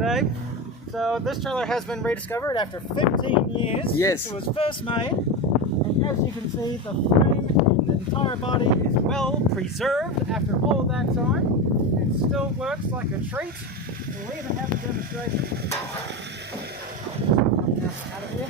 G'day. So this trailer has been rediscovered after 15 years Yes. since it was first made. And as you can see, the frame and the entire body is well preserved after all that time. It still works like a treat. We'll even have a demonstration. Out of here.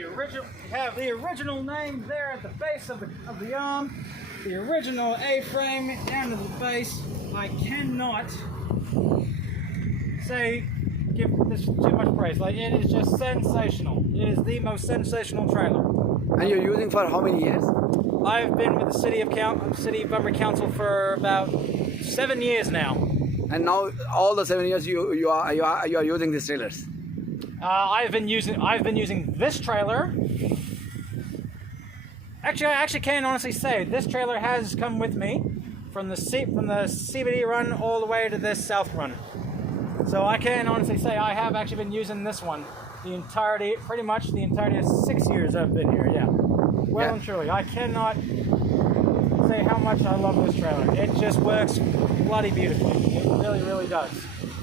We have the original name there at the base of the arm, the original A-frame down to the base. I cannot give this too much praise. Like, it is just sensational. It is the most sensational trailer. And you're using for how many years? I've been with the City of Bunbury Council for about 7 years now. And now all the 7 years you are using these trailers. I've been using this trailer. Actually, I can honestly say this trailer has come with me from the CBD run all the way to this south run. So I can honestly say I have actually been using this one pretty much the entirety of 6 years I've been here. Yeah, well and truly. I cannot say how much I love this trailer. It just works bloody beautifully. It really, really does.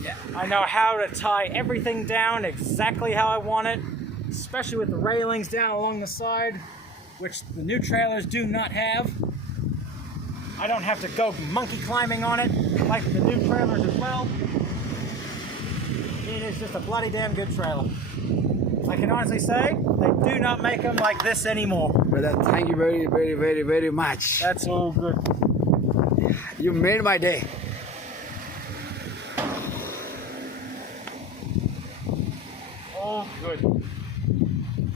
Yeah. I know how to tie everything down exactly how I want it, especially with the railings down along the side, which the new trailers do not have. I don't have to go monkey climbing on it like the new trailers as well. It is just a bloody damn good trailer. I can honestly say they do not make them like this anymore. Brother, thank you very, very, very, very much. That's all good. You made my day. All good.